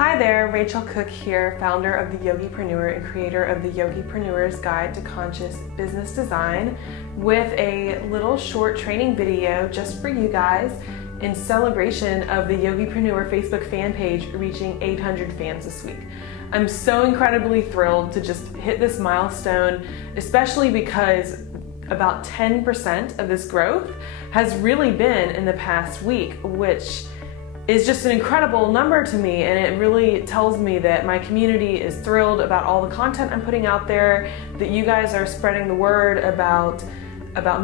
Hi there, Rachel Cook here, founder of The Yogipreneur and creator of The Yogipreneur's Guide to Conscious Business Design, with a little short training video just for you guys in celebration of the Yogipreneur Facebook fan page reaching 800 fans this week. I'm so incredibly thrilled to just hit this milestone, especially because about 10% of this growth has really been in the past week, which is just an incredible number to me, and it really tells me that my community is thrilled about all the content I'm putting out there, that you guys are spreading the word about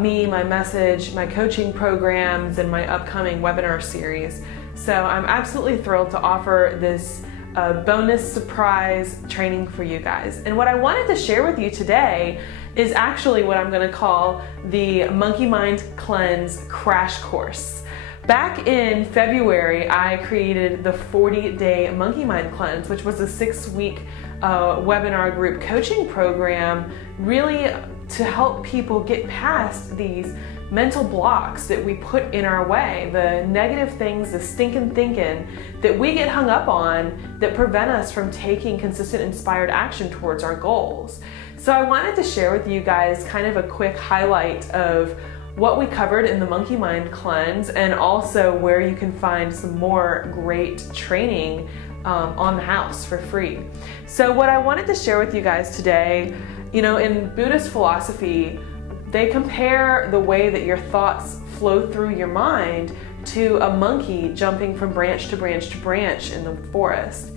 me, my message, my coaching programs, and my upcoming webinar series. So I'm absolutely thrilled to offer this bonus surprise training for you guys. And what I wanted to share with you today is actually what I'm going to call the Monkey Mind Cleanse Crash Course. Back in February, I created the 40-day Monkey Mind Cleanse, which was a 6-week webinar group coaching program, really to help people get past these mental blocks that we put in our way, the negative things, the stinking thinking that we get hung up on that prevent us from taking consistent, inspired action towards our goals. So I wanted to share with you guys kind of a quick highlight of what we covered in the Monkey Mind Cleanse, and also where you can find some more great training on the house for free. So what I wanted to share with you guys today, in Buddhist philosophy, they compare the way that your thoughts flow through your mind to a monkey jumping from branch to branch to branch in the forest.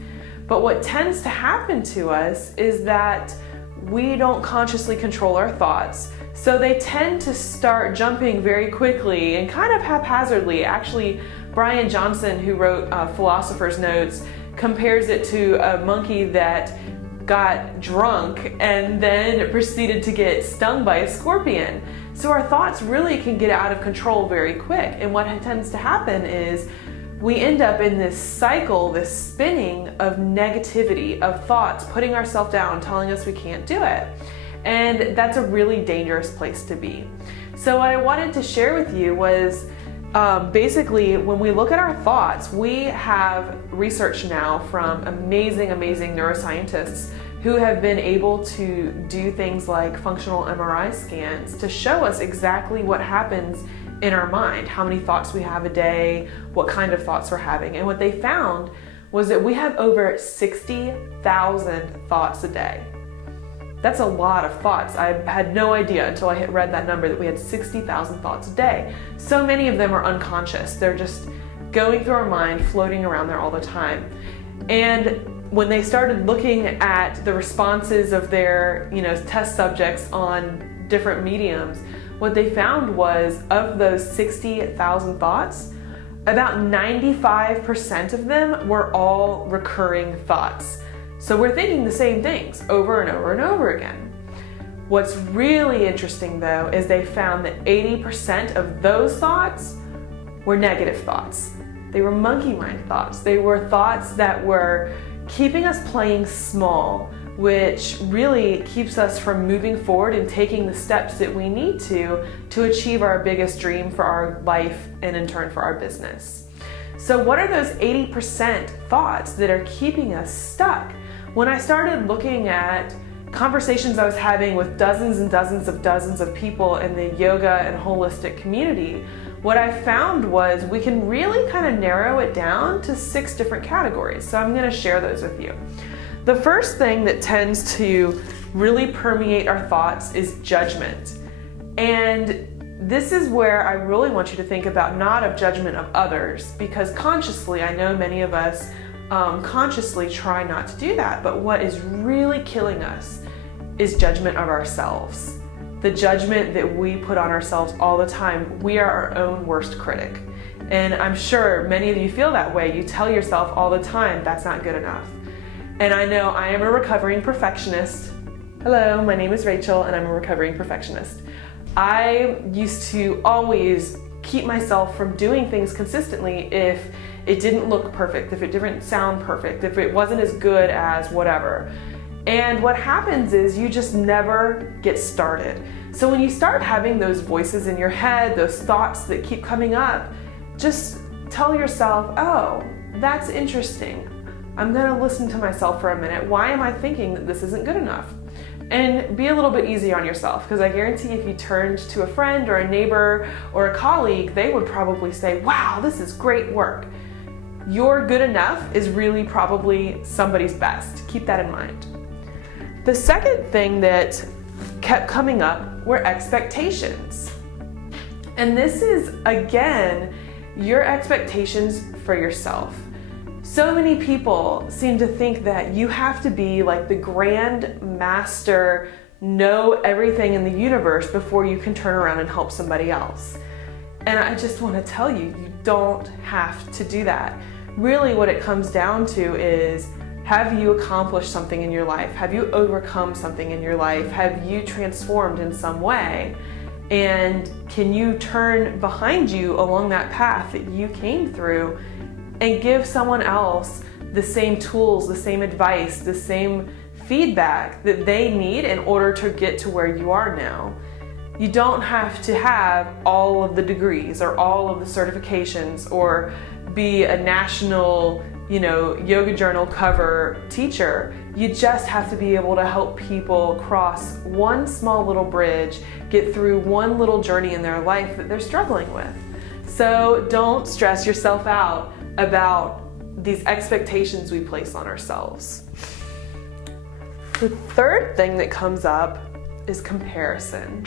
But what tends to happen to us is that we don't consciously control our thoughts. So they tend to start jumping very quickly and kind of haphazardly. Actually, Brian Johnson, who wrote Philosopher's Notes, compares it to a monkey that got drunk and then proceeded to get stung by a scorpion. So our thoughts really can get out of control very quick. And what tends to happen is we end up in this cycle, this spinning of negativity, of thoughts, putting ourselves down, telling us we can't do it. And that's a really dangerous place to be. So what I wanted to share with you was basically, when we look at our thoughts, we have research now from amazing neuroscientists who have been able to do things like functional MRI scans to show us exactly what happens in our mind, how many thoughts we have a day, what kind of thoughts we're having. And what they found was that we have over 60,000 thoughts a day. That's a lot of thoughts. I had no idea until I read that number that we had 60,000 thoughts a day. So many of them are unconscious. They're just going through our mind, floating around there all the time. And when they started looking at the responses of their, test subjects on different mediums, what they found was, of those 60,000 thoughts, about 95% of them were all recurring thoughts. So we're thinking the same things over and over and over again. What's really interesting, though, is they found that 80% of those thoughts were negative thoughts. They were monkey mind thoughts. They were thoughts that were keeping us playing small, which really keeps us from moving forward and taking the steps that we need to achieve our biggest dream for our life and in turn for our business. So what are those 80% thoughts that are keeping us stuck? When I started looking at conversations I was having with dozens of people in the yoga and holistic community, what I found was we can really kind of narrow it down to 6 different categories. So I'm going to share those with you. The first thing that tends to really permeate our thoughts is judgment. And this is where I really want you to think about not of judgment of others, because consciously, I know many of us consciously try not to do that. But what is really killing us is judgment of ourselves. The judgment that we put on ourselves all the time. We are our own worst critic. And I'm sure many of you feel that way. You tell yourself all the time, that's not good enough. And I know I am a recovering perfectionist. Hello, my name is Rachel, and I'm a recovering perfectionist. I used to always keep myself from doing things consistently if it didn't look perfect, if it didn't sound perfect, if it wasn't as good as whatever. And what happens is you just never get started. So when you start having those voices in your head, those thoughts that keep coming up, just tell yourself, oh, that's interesting. I'm gonna listen to myself for a minute. Why am I thinking that this isn't good enough? And be a little bit easy on yourself, because I guarantee if you turned to a friend or a neighbor or a colleague, they would probably say, wow, this is great work. Your good enough is really probably somebody's best. Keep that in mind. The second thing that kept coming up were expectations. And this is, again, your expectations for yourself. So many people seem to think that you have to be like the grand master, know everything in the universe before you can turn around and help somebody else. And I just want to tell you, you don't have to do that. Really what it comes down to is, have you accomplished something in your life? Have you overcome something in your life? Have you transformed in some way? And can you turn behind you along that path that you came through and give someone else the same tools, the same advice, the same feedback that they need in order to get to where you are now? You don't have to have all of the degrees or all of the certifications or be a national, Yoga Journal cover teacher. You just have to be able to help people cross one small little bridge, get through one little journey in their life that they're struggling with. So don't stress yourself out about these expectations we place on ourselves. The third thing that comes up is comparison.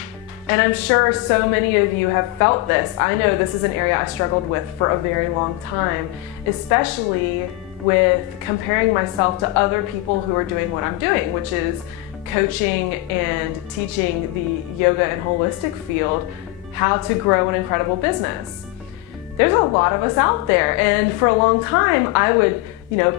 And I'm sure so many of you have felt this. I know this is an area I struggled with for a very long time, especially with comparing myself to other people who are doing what I'm doing, which is coaching and teaching the yoga and holistic field how to grow an incredible business. There's a lot of us out there, and for a long time I would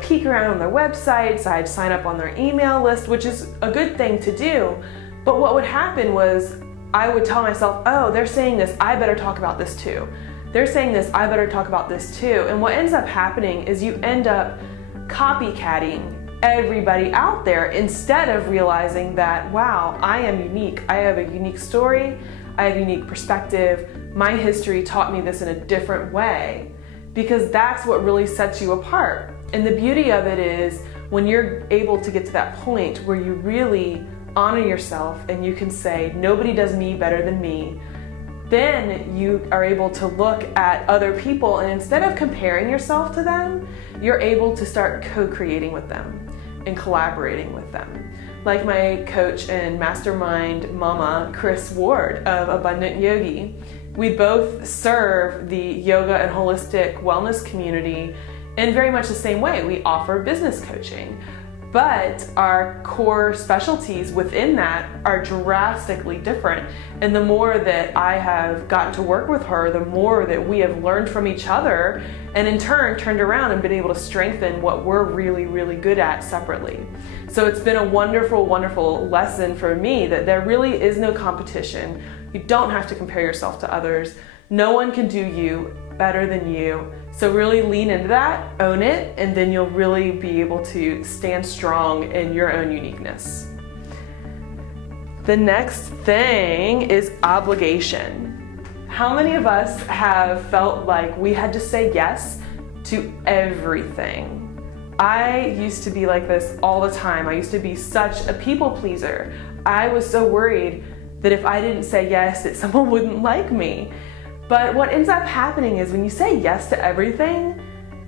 peek around on their websites, I'd sign up on their email list, which is a good thing to do. But what would happen was I would tell myself, oh, they're saying this, I better talk about this too. They're saying this, I better talk about this too. And what ends up happening is you end up copycatting everybody out there instead of realizing that, wow, I am unique. I have a unique story. I have a unique perspective. My history taught me this in a different way, because that's what really sets you apart. And the beauty of it is when you're able to get to that point where you really honor yourself and you can say, nobody does me better than me, then you are able to look at other people, and instead of comparing yourself to them, you're able to start co-creating with them and collaborating with them. Like my coach and mastermind mama, Chris Ward of Abundant Yogi, we both serve the yoga and holistic wellness community in very much the same way. We offer business coaching, but our core specialties within that are drastically different. And the more that I have gotten to work with her, the more that we have learned from each other, and in turn turned around and been able to strengthen what we're really, really good at separately. So it's been a wonderful, wonderful lesson for me that there really is no competition. You don't have to compare yourself to others. No one can do you better than you. So really lean into that, own it, and then you'll really be able to stand strong in your own uniqueness. The next thing is obligation. How many of us have felt like we had to say yes to everything? I used to be like this all the time. I used to be such a people pleaser. I was so worried that if I didn't say yes, that someone wouldn't like me. But what ends up happening is when you say yes to everything,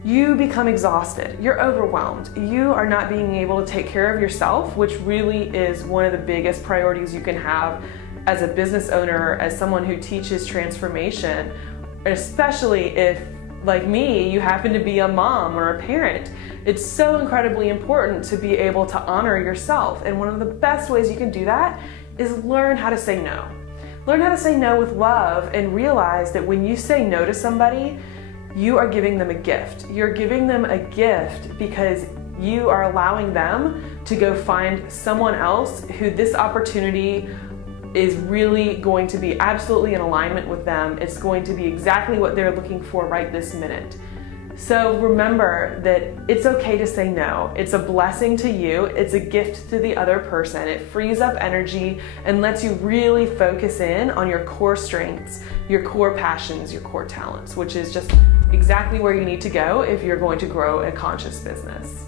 you become exhausted. You're overwhelmed. You are not being able to take care of yourself, which really is one of the biggest priorities you can have as a business owner, as someone who teaches transformation, especially if, like me, you happen to be a mom or a parent. It's so incredibly important to be able to honor yourself. And one of the best ways you can do that is learn how to say no. Learn how to say no with love, and realize that when you say no to somebody, you are giving them a gift. You're giving them a gift because you are allowing them to go find someone else who this opportunity is really going to be absolutely in alignment with them. It's going to be exactly what they're looking for right this minute. So remember that it's okay to say no. It's a blessing to you. It's a gift to the other person. It frees up energy and lets you really focus in on your core strengths, your core passions, your core talents, which is just exactly where you need to go if you're going to grow a conscious business.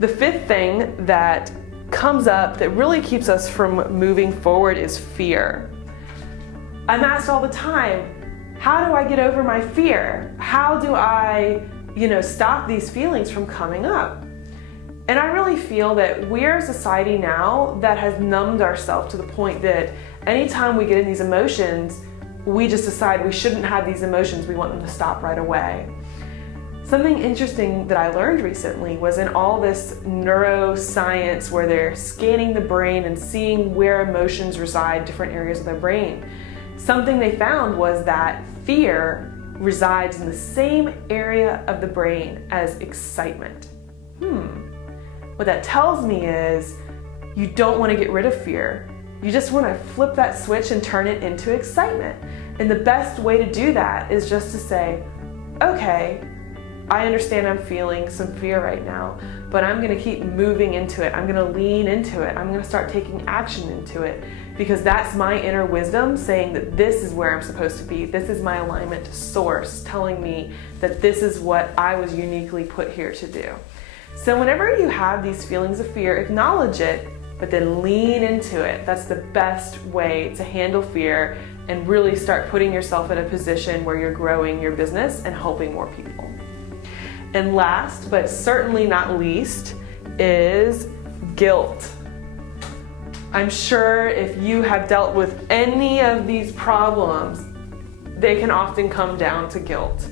The fifth thing that comes up that really keeps us from moving forward is fear. I'm asked all the time, how do I get over my fear? How do I, stop these feelings from coming up? And I really feel that we're a society now that has numbed ourselves to the point that anytime we get in these emotions, we just decide we shouldn't have these emotions. We want them to stop right away. Something interesting that I learned recently was in all this neuroscience where they're scanning the brain and seeing where emotions reside, different areas of the brain. Something they found was that fear resides in the same area of the brain as excitement. What that tells me is you don't want to get rid of fear. You just want to flip that switch and turn it into excitement. And the best way to do that is just to say, okay, I understand I'm feeling some fear right now, but I'm going to keep moving into it. I'm going to lean into it. I'm going to start taking action into it because that's my inner wisdom saying that this is where I'm supposed to be. This is my alignment to source telling me that this is what I was uniquely put here to do. So whenever you have these feelings of fear, acknowledge it, but then lean into it. That's the best way to handle fear and really start putting yourself in a position where you're growing your business and helping more people. And last, but certainly not least, is guilt. I'm sure if you have dealt with any of these problems, they can often come down to guilt.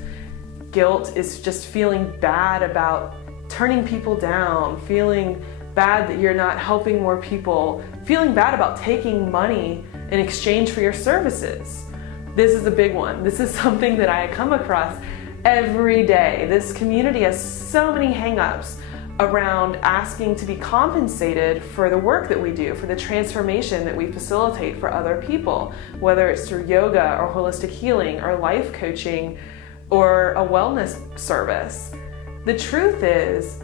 Guilt is just feeling bad about turning people down, feeling bad that you're not helping more people, feeling bad about taking money in exchange for your services. This is a big one. This is something that I come across every day. This community has so many hang-ups around asking to be compensated for the work that we do, for the transformation that we facilitate for other people, whether it's through yoga or holistic healing or life coaching or a wellness service. The truth is,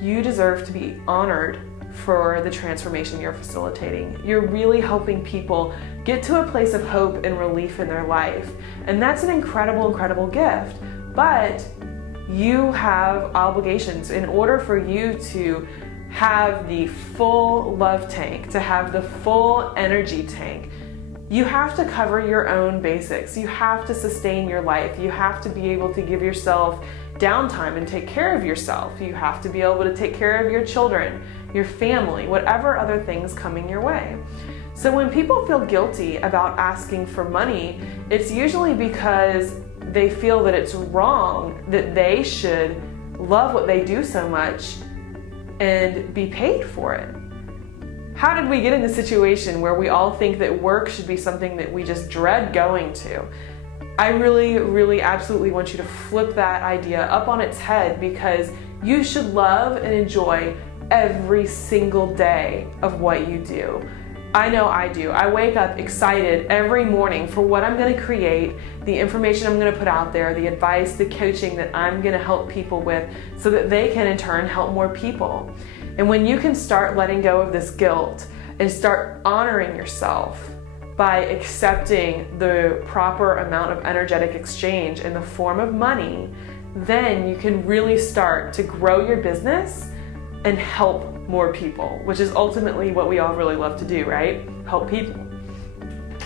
you deserve to be honored for the transformation you're facilitating. You're really helping people get to a place of hope and relief in their life. And that's an incredible, incredible gift. But you have obligations in order for you to have the full love tank, to have the full energy tank. You have to cover your own basics. You have to sustain your life. You have to be able to give yourself downtime and take care of yourself. You have to be able to take care of your children, your family, whatever other things coming your way. So when people feel guilty about asking for money, it's usually because they feel that it's wrong, that they should love what they do so much and be paid for it. How did we get in the situation where we all think that work should be something that we just dread going to? I really, really absolutely want you to flip that idea up on its head because you should love and enjoy every single day of what you do. I know I do. I wake up excited every morning for what I'm going to create, the information I'm going to put out there, the advice, the coaching that I'm going to help people with so that they can in turn help more people. And when you can start letting go of this guilt and start honoring yourself by accepting the proper amount of energetic exchange in the form of money, then you can really start to grow your business and help more people, which is ultimately what we all really love to do, right? Help people.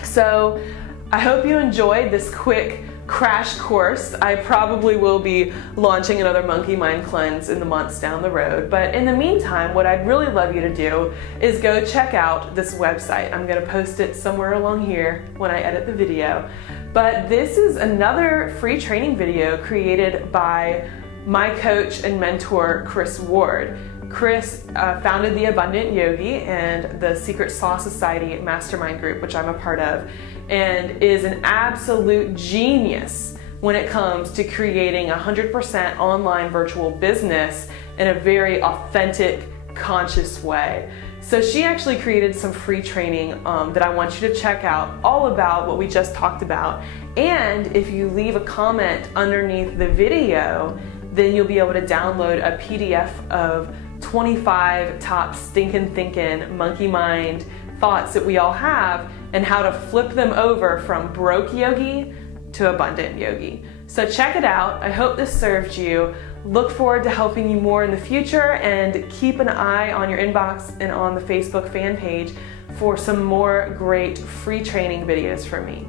So I hope you enjoyed this quick crash course. I probably will be launching another Monkey Mind Cleanse in the months down the road. But in the meantime, what I'd really love you to do is go check out this website. I'm going to post it somewhere along here when I edit the video. But this is another free training video created by my coach and mentor, Chris Ward. Chris founded The Abundant Yogi and the Secret Sauce Society Mastermind Group, which I'm a part of, and is an absolute genius when it comes to creating a 100% online virtual business in a very authentic, conscious way. So she actually created some free training that I want you to check out, all about what we just talked about. And if you leave a comment underneath the video, then you'll be able to download a PDF of 25 top stinking thinking monkey mind thoughts that we all have and how to flip them over from broke yogi to abundant yogi. So check it out. I hope this served you. Look forward to helping you more in the future, and keep an eye on your inbox and on the Facebook fan page for some more great free training videos from me.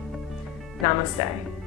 Namaste.